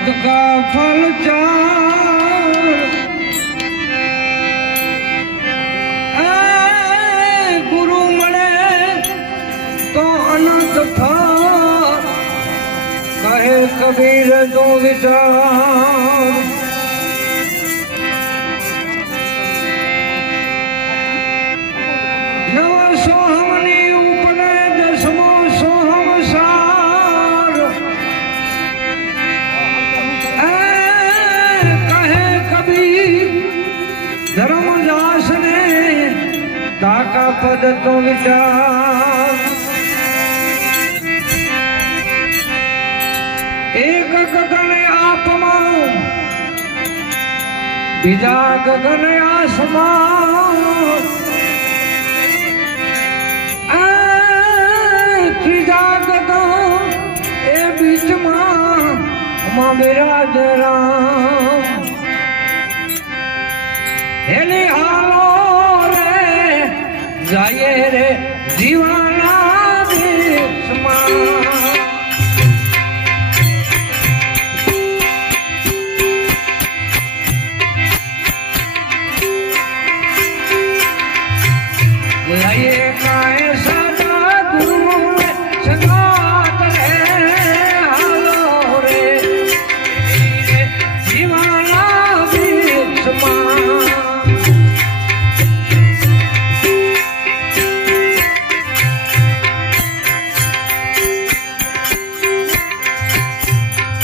संत का फल चार गुरु मणे तो अनंत था कहे कबीर जो विचार नव सोहमनी उपने दसमो सोहम सार कहे कबीर धर्मदास ने ताका पद तो विचार एक गगन आपमा बीजा गगन आसमान त्रीजा गगन ए बीच में विराज राम हेली हालो रे जाये रे दीवाना देश लाये काए सदा गुरु संगात रे हालो रे दीवाना देश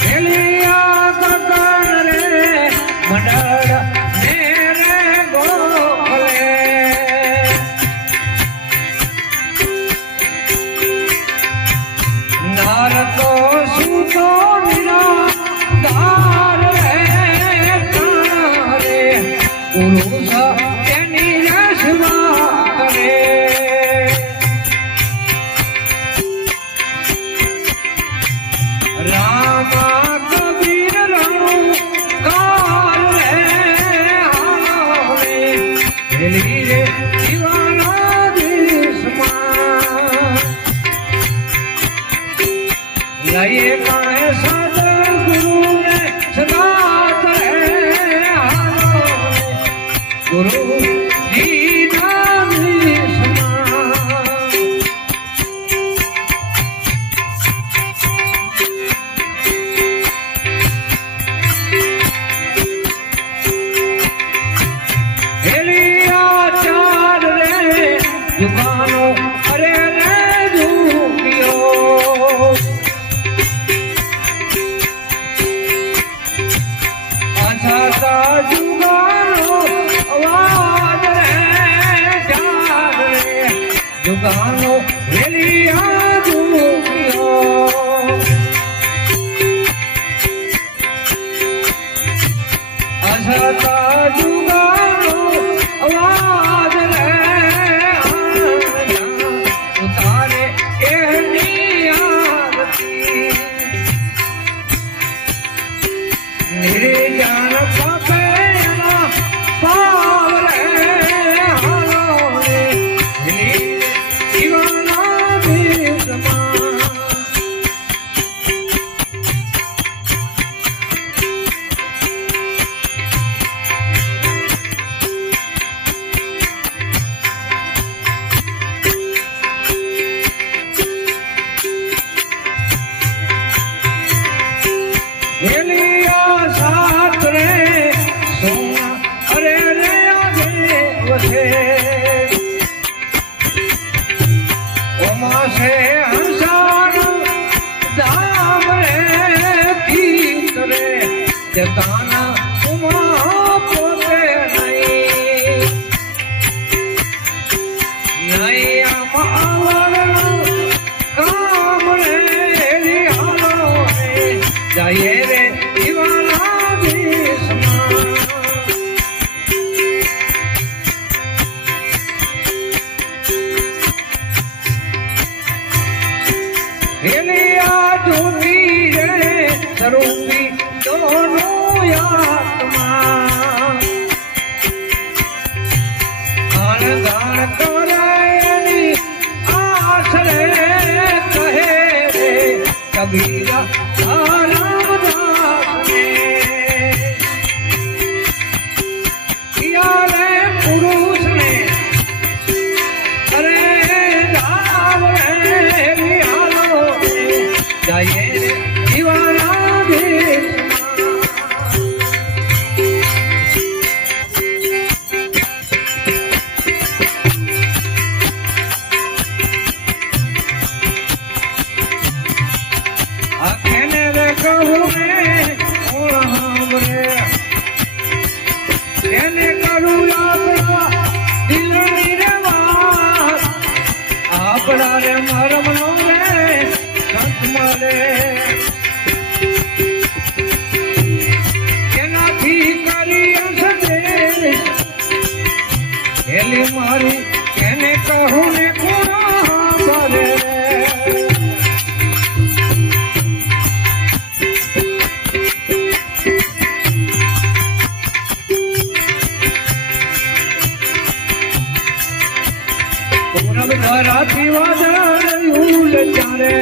हेलिया गगन रे मंडल मेरे गोखले नार तो सूतो निराधार रे तारे पुरुष तेनी रसवा करे रामा कबीर रामू काल रे हाले हेली रे दीवाना देश लाये काए सादर गुरु ने सदात है हालो गुरु दीना विस्मा हेलिया चार रे जुगानो अरे रे झूमियो आशा जुगानो आवाज रे चार रे जुगानो हेलिया झूमियो आशा जुगानो आवाज रे उतारे एहनी आरती मेरे जान पापेला पावले हालो रे हिली दीवाना बेसमा हेलिया साथ रे सोना अरे रे आगे वसे ओमा से हंसानु दाम रे गीत रे जताना उमा पोते नहीं नहीं आमावर काम रे हालो रे जाये रे दीवाना देश हेलिया झूठी रे सरूपी दोनों आत्मा गान गान करे आस रे कहे रे कबीरा रामदास મારી એને કહું ને કોણા ભરે રાતી વાદળ ચારે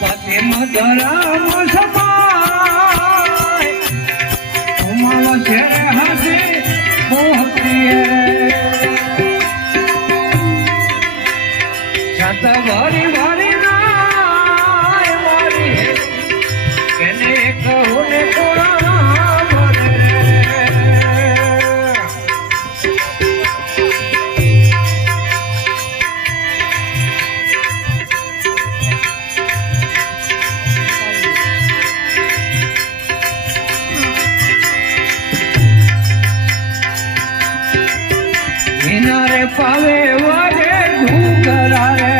પછી મધરા સમાય ઉમાલો છેરે હાથે પહોંચીએ છત ભરી ભરી નાય મારી એને કહું ને કોણા પાવે વાગે ઘૂઘરા રે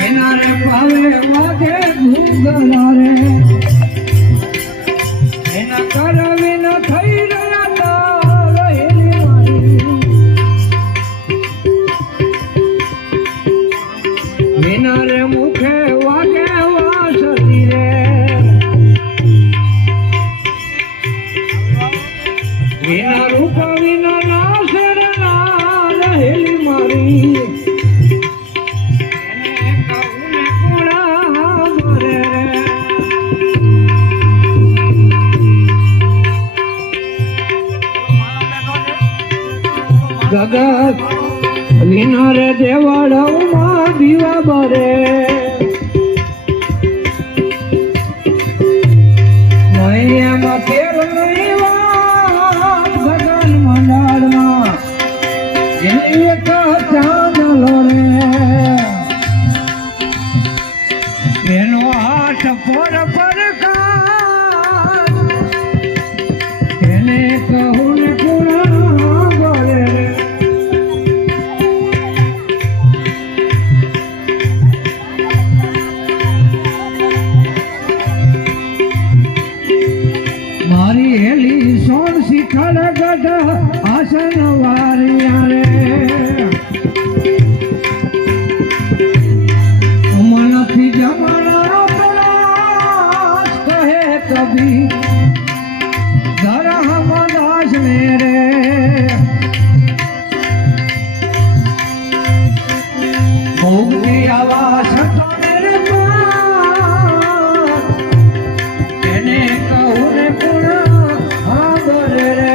એના રે પાવે વાગે ઘૂઘરા રે એના કરવી ન થઈ રહ્યા એના રે મુખે વાગે વિના રૂપ વિના નાશર ના રહેલી મારી એને કહું ને કોણા મરે જગત વિના રે દેવાડામાં દીવા બરે એમાં તેલ એક ચાંદલો રે એનો હાથ પર એને કહું ને કોણા બોલે મારી હેલી સોન શિખર ગઢ આસન વારિયા રે મનથી જમાનો પ્રયાસ કહે કભી ધરહમ દાસ મેરે ભોગની આવાસ મેરે એને કહું ને કોણા ભરે રે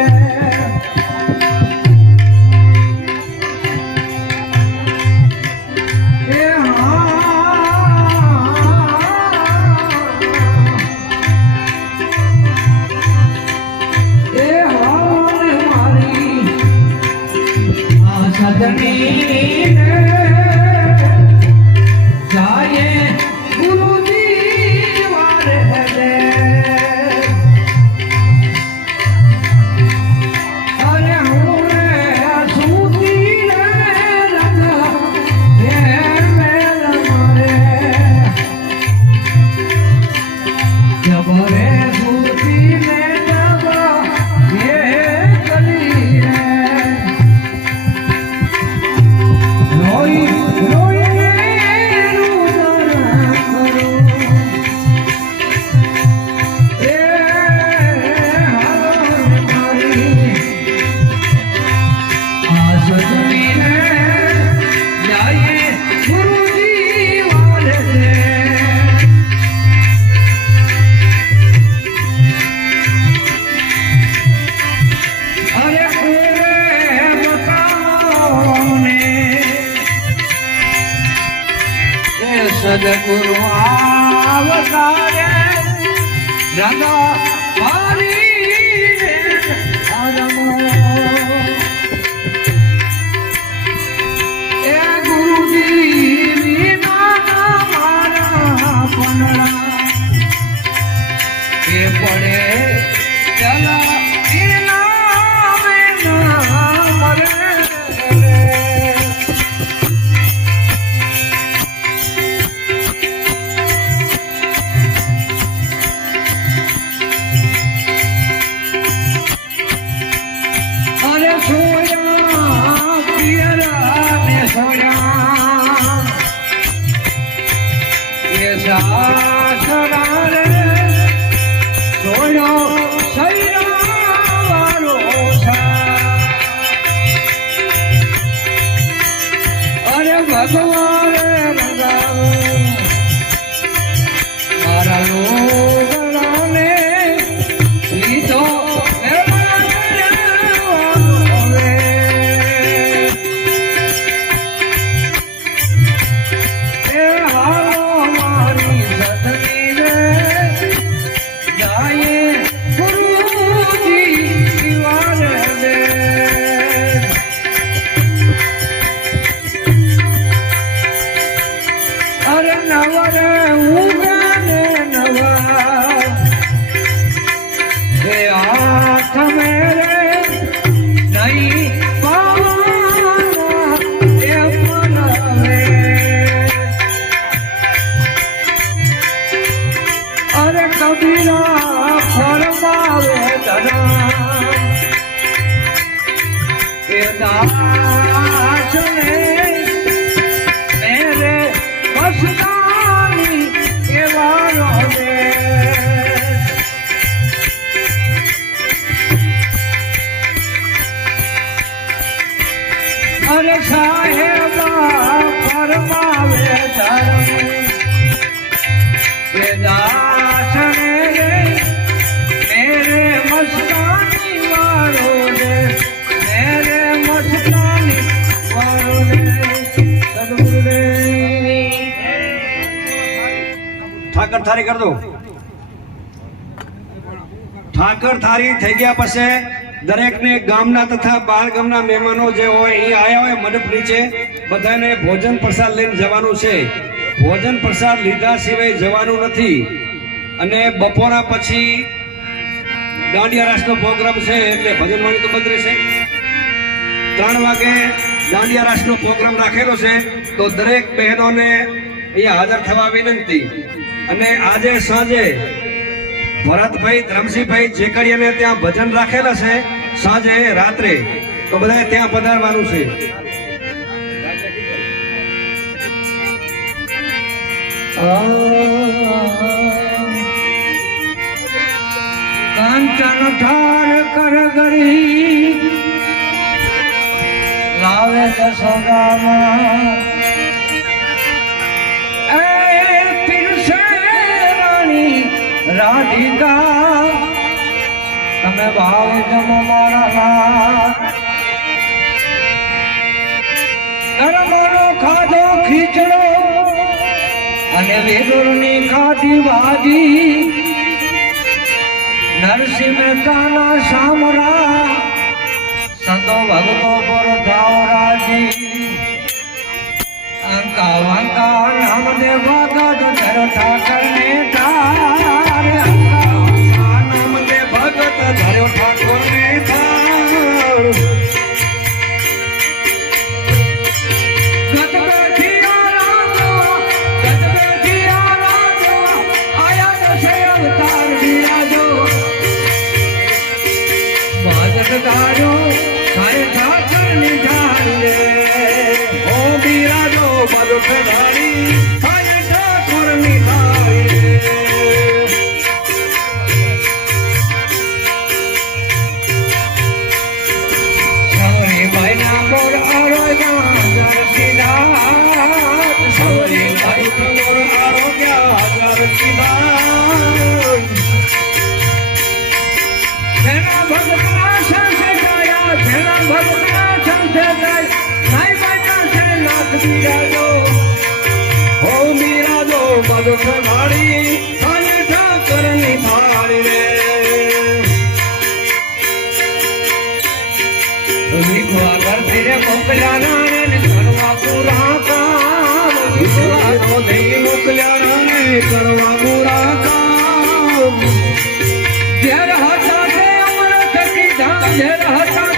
સદગુરુ આવતારે રાધા પારી હરમો એ ગુરુજી વિના મારા પનડા એ પડે ચલા એના મેના મરે અરે કબીરા ફરમાવે ધરા એ દાસ ને મેરે મસ્તાની એવા રોવે અરે સાહેબા ફરમાવે ધર્મ એ દાસ રે મેરે મસ્તાની વાળો રે મેરે મસ્તાની વાળો રે સદગુરુદેવ ઠાકર થારી કર દો. ઠાકર થારી થઈ ગયા પછી દરેકને ગામના તથા બહાર ગામના મહેમાનો જે હોય એ આયા હોય મંડપ નીચે બધાને ભોજન પ્રસાદ લઈને જવાનું છે. ભોજન પ્રસાદ લીધા સિવાય જવાનું નથી. અને બપોરા પછી દાંડિયા રાસનો પ્રોગ્રામ છે એટલે ભજન વાણી તો બંધ રહેશે. 3 વાગે દાંડિયા રાસનો પ્રોગ્રામ રાખેલો છે તો દરેક બહેનોને અહીંયા હાજર થવા વિનંતી. અને આજે સાંજે ભરતભાઈ ધરમસિંહભાઈ જેકડિયાને ત્યાં ભજન રાખેલા છે સાંજે રાત્રે તો બધાએ ત્યાં પધારવાનું છે. કાંચન ઠાર કર ગરી લાવે દસોગામાં એ પીરસે રાણી રાધિકા તમે ભાવ જમો મારા ગરમનો ખાધો ખીચડો અને વેદુરની ખાધી ભાજી નરસિંહ મહેતાના સામરા સંતો ભગતો પર ધાવરાજી અંકા વંકા નામદેવ ભગત ધર ઠાકર ને ધાર અંકા વંકા નામદેવ ભગત ધર ઠાકર ને ધાર તારો થાય ઠાકર ની ધારે ઓ બિરાજો બલ ઠાડી થાય ઠાકર ની ધારે સૌરી ભાઈ ના મોર આરોગ્ય સીધા સૌરી ભાઈ મોર આરોગ્ય સીધા જેના ભગવાન જેના ભગવાન સંસે જાય નાઈ બાજા છે નાથ બિરાજો હો બિરાજો મધુ ખવાડી અને ઠાકર ની થાળી રે વિખવા કરતી રે મોકલ્યા ને કરવા પૂરા કામ વિખવા નો દઈ મોકલ્યા ને કરવા પૂરા કામ જેર હતા તે અમર થકી ધામ જેર હતા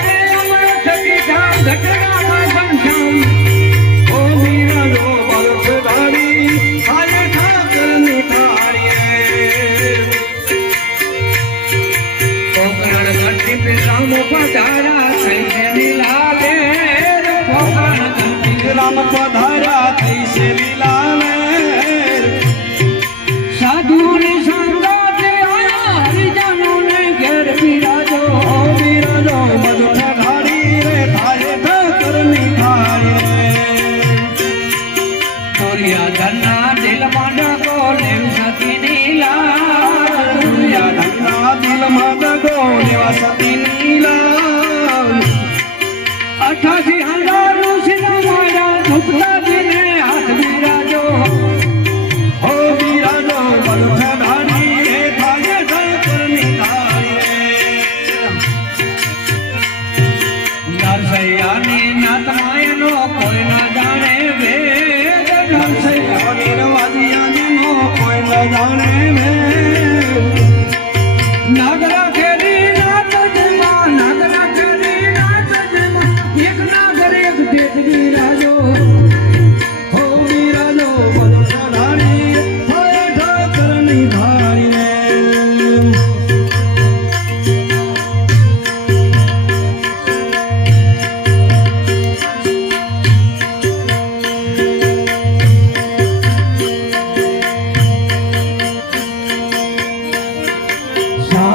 ઘટનામાં સમજામ ઓ મીરાનો બરફ ધારી આજે ઠાકરની થાળીએ કોકણ ઘટી રામ પધારા થઈ છે લીલા રે કોકણ ઘટી રામ પધારા થઈ છે લીલા રે સાધુની સંગાતે આયા હરિજનોને ઘેર બિરાજો ઓ બિરાજો બધું ધરના દિલ માંડકો લેવ સતી નીલા ધરના દિલ માંડકો લેવા સતી નીલા 88,000 નું સિરા માયા ઝુકતા દિને હાથ બિરાજો હો બિરાજો બલખા ધારી હે થાય ઠાકરની થાળી નરસૈયાની નાત માયનો કોઈ ના જાણે વે નાગરા ખેરી નાથ જમા નાગરા ખેરી નાથ જમા એક નાગરી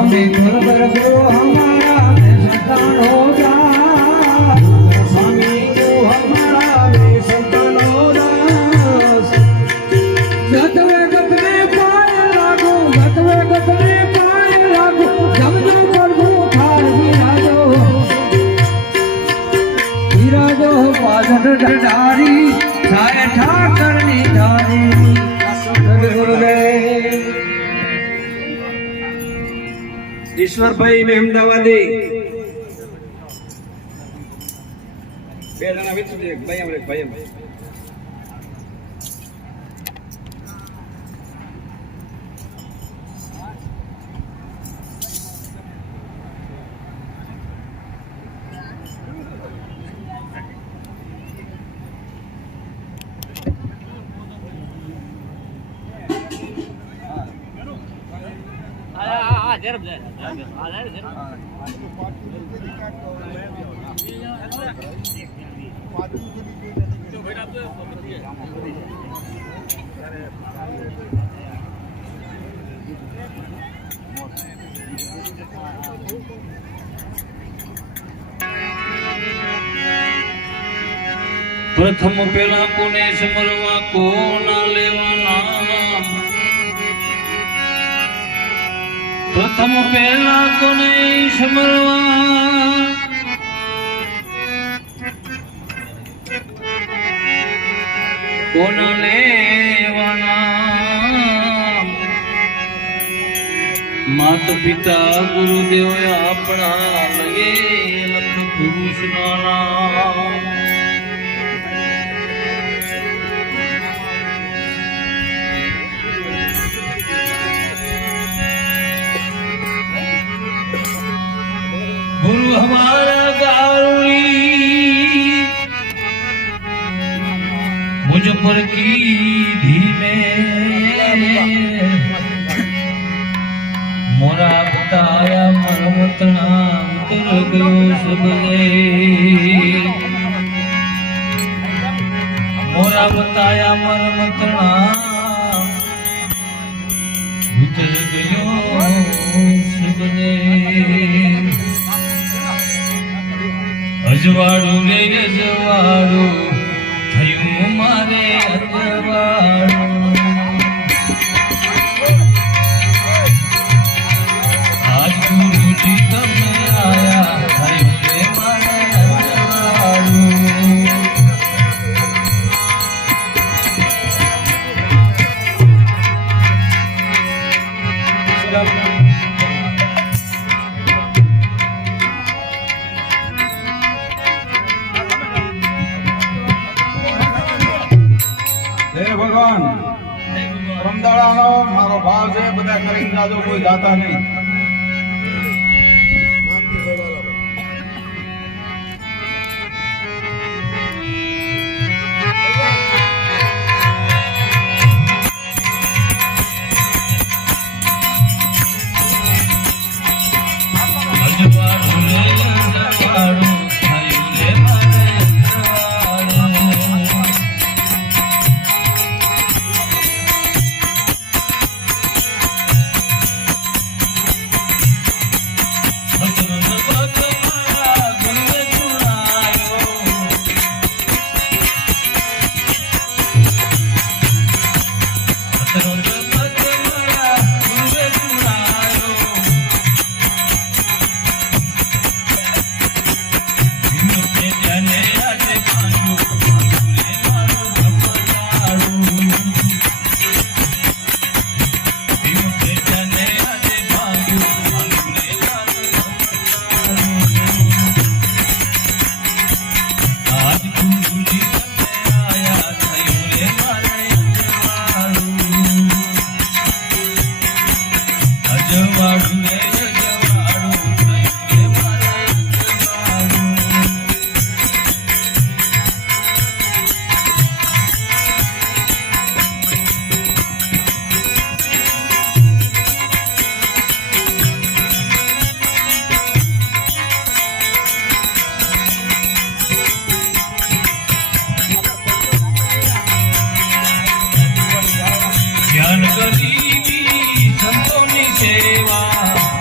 स्वामी गुरुवर गुरु हमारा में संतान हो दास स्वामी गुरु हमारा में संतान हो दास गतवे गतवे पाए लागू गतवे गतवे पाए लागू जब जब प्रभु थार विराजो बाजन डारी थारे ठाकरनी धारी गुरुदेव ઈશ્વરભાઈ મહેમદાવાદી બે જણા વિચાર ભાઈ અમરે ભાઈ અમરે પ્રથમ પેલા કોને સમરવા કોના લેવાના પ્રથમ પેલા કોને સમરવા કોના લેવાના માત પિતા ગુરુદેવ આપણા લગે લખ પુરુષ નાના गुरु हमारा गारुड़ी मुझ पर की धीमे मोरा बताया मरमतना उतर गयो सबले मोरा बताया मरमतना उतर गयो सबले અજવાળું રે અજવાળું થયું મારે અજવાળું આજ ગુરુજી તમે આયા થયું રે મારે અજવાળું જય ભગવાન રમદાડાનો મારો ભાવ છે બધા કરીને જાજો કોઈ જાતા નહીં અજવાળું રે અજવાળું થયું રે મારે અજવાળું જ્ઞાન ગરીબી સંતોની સેવા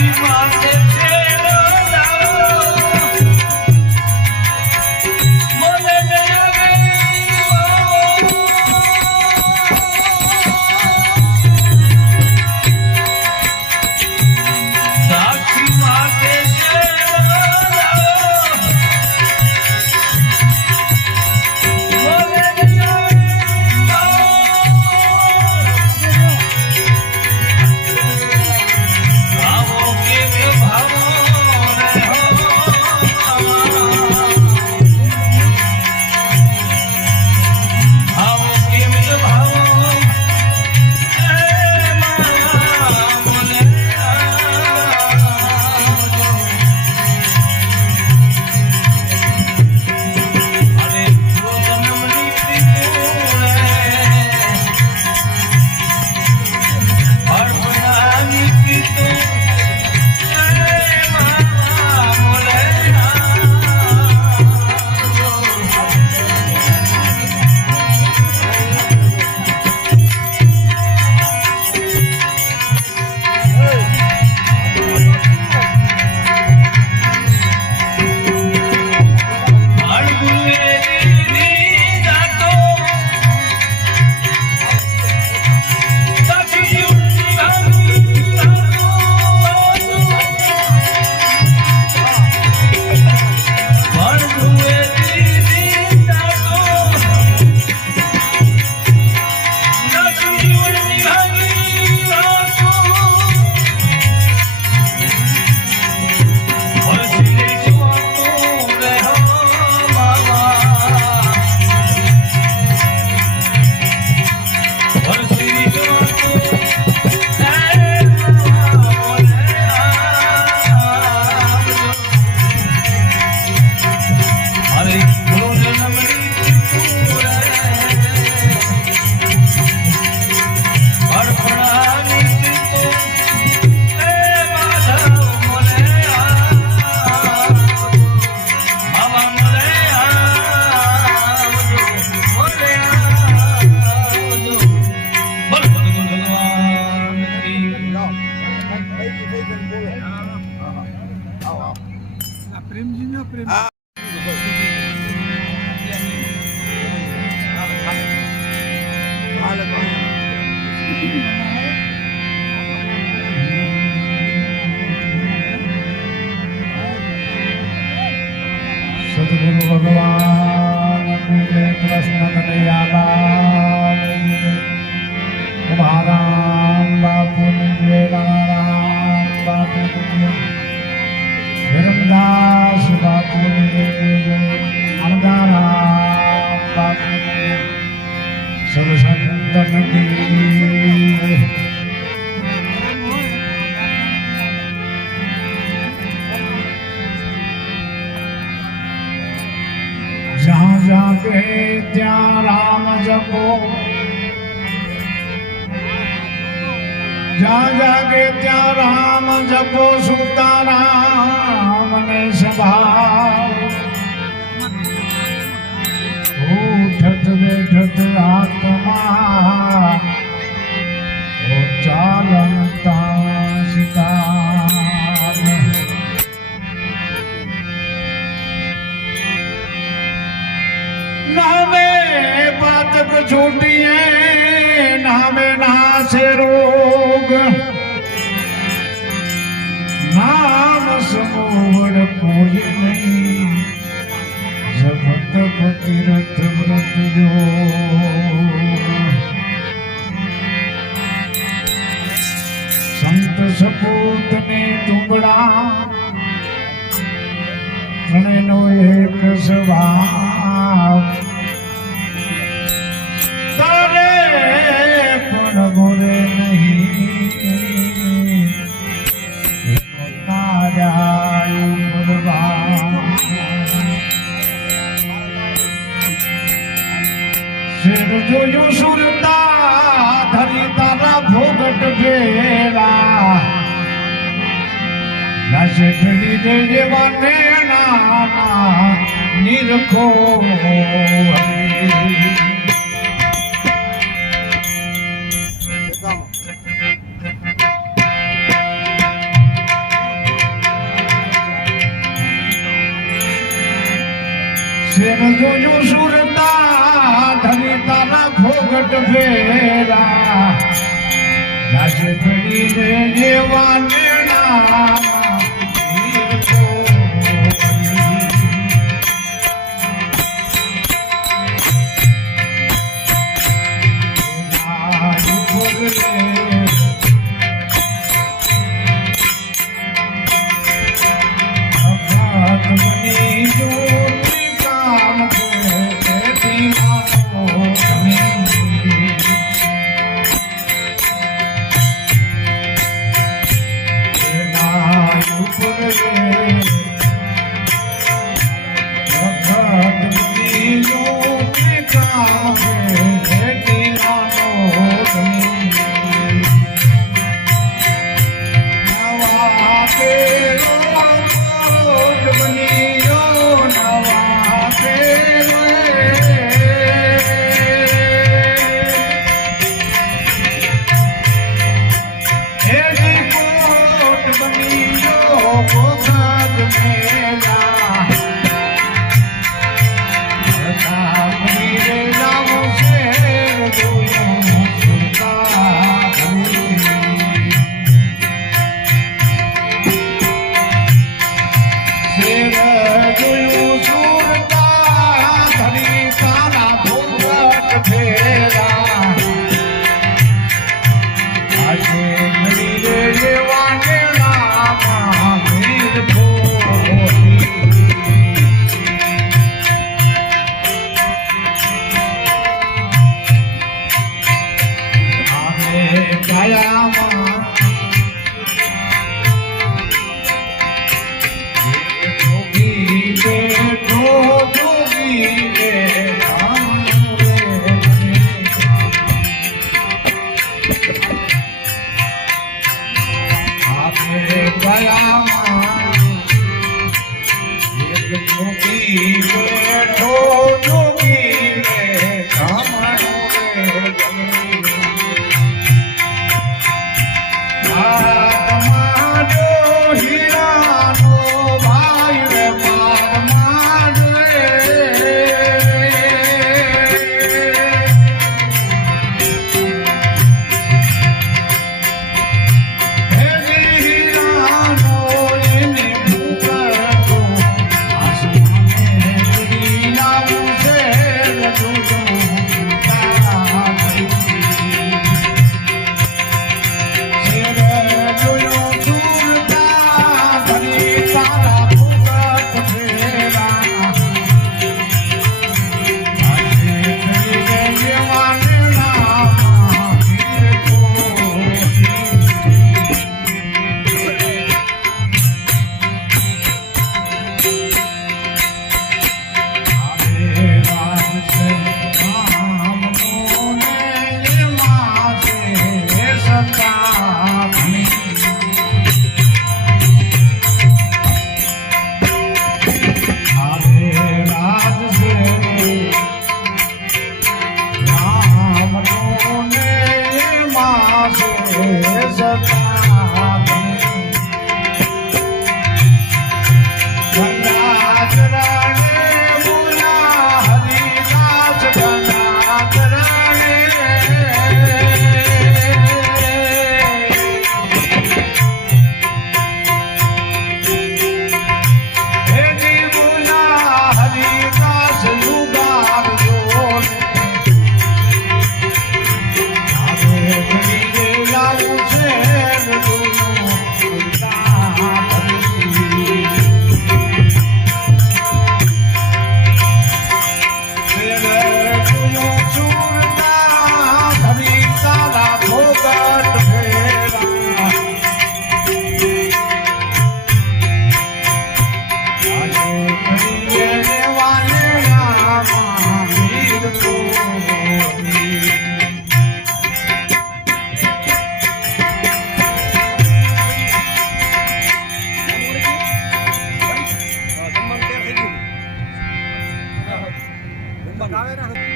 સાક્ષી માથે છેડો લાવો મને સાક્ષી માથે છેડો સદગુરુ ભગવાન કૃષ્ણ કનૈયાલાલ મહારામ બાપુ રામ બાપુ ધરમદાસ બાપુ અમદારામ બાપુ સબ સંતન કી जहाँ जाके ત્યાં રામ જપો જ્યાં જાગે ત્યાં રામ જપો સુતા રામ ને સંભાળ ઉઠત બેઠત આત્મા ઓ ચાલતા સિતાર नामे बातक छूटिए नामे नासे रोग नाम समूह कोई नहीं जपत तीरथ व्रत जो संत सपूत ने दुबड़ा ત્રણેયનો એક સ્વભાવ તારે પણ બોલે નહીં તારા શેર જોયું સુરતા ધરી તારા ભોગટ ભેરા શેઠડી દેવા નેણા નિરખો જોયું સુરતા ધરી તારા ફોગટ ફેરા રાજે ધરીને જેવા નેણા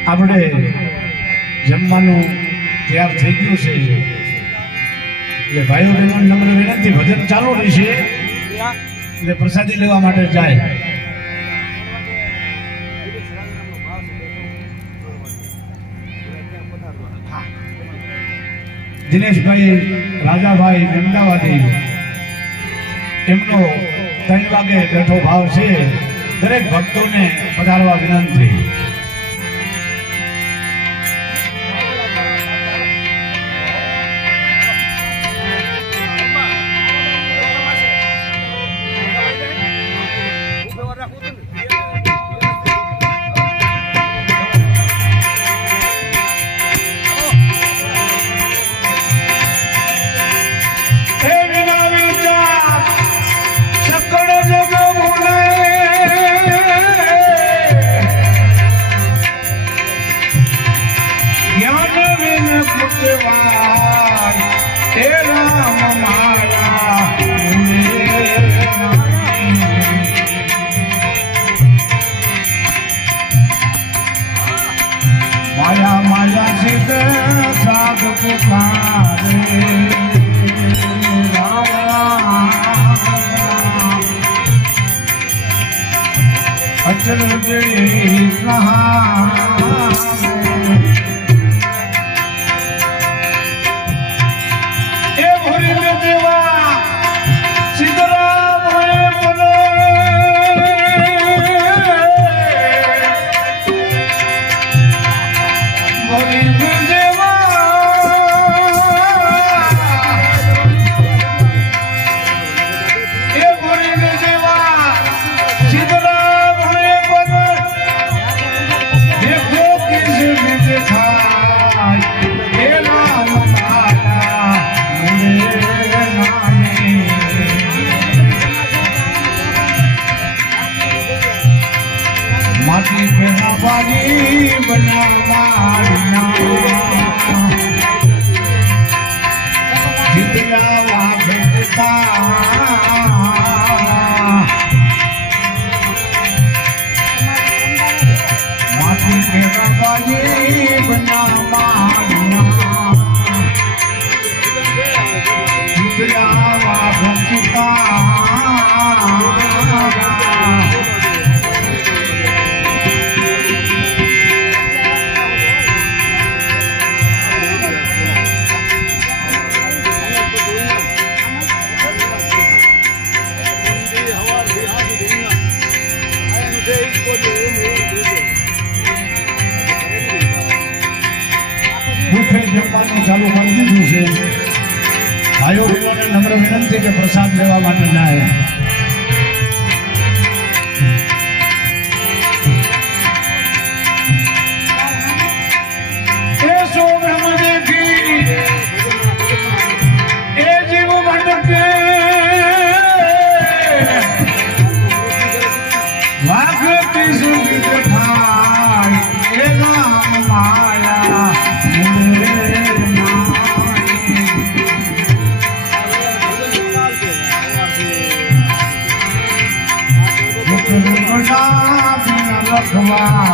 આપણે જમવાનું તૈયાર થઈ ગયું છે એટલે ભાઈઓ બહેનો નમ્ર વિનંતી, ભજન ચાલુ રહેશે એટલે પ્રસાદી લેવા માટે જાય. દિનેશભાઈ રાજાભાઈ અમદાવાદી એમનો 3 વાગે બેઠો ભાવ છે. દરેક ભક્તોને પધારવા વિનંતી. માયા માયા સિદ્ધ સાધુ પુકારે અચલ જય કહાવે એ ભરી લે દેવા સીતારામ હે બોલો ભરી લે માટી પેલા બાજી બનાવવાના જીતલા વાગતા માટી પેલા બાજી બનાવવાના જીતલા વાગતા જમવાનું ચાલુ કરી દીધું છે. ભાઈઓ બહેનોને નમ્ર વિનંતી કે પ્રસાદ લેવા માટે જાય. એ સો બ્રહ્મ દેખી એ જીવ ભટકે વાગતી સુગીત થાય એ નામ માયા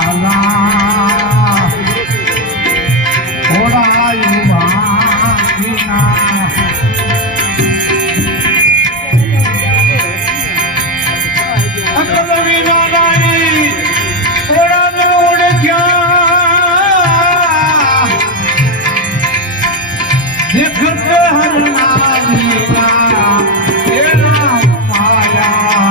રખવાલા થોડા યુવાના અકલ વિના નારી થોડા ને ઓળખ્યા દેખત હરના વિના એના માયા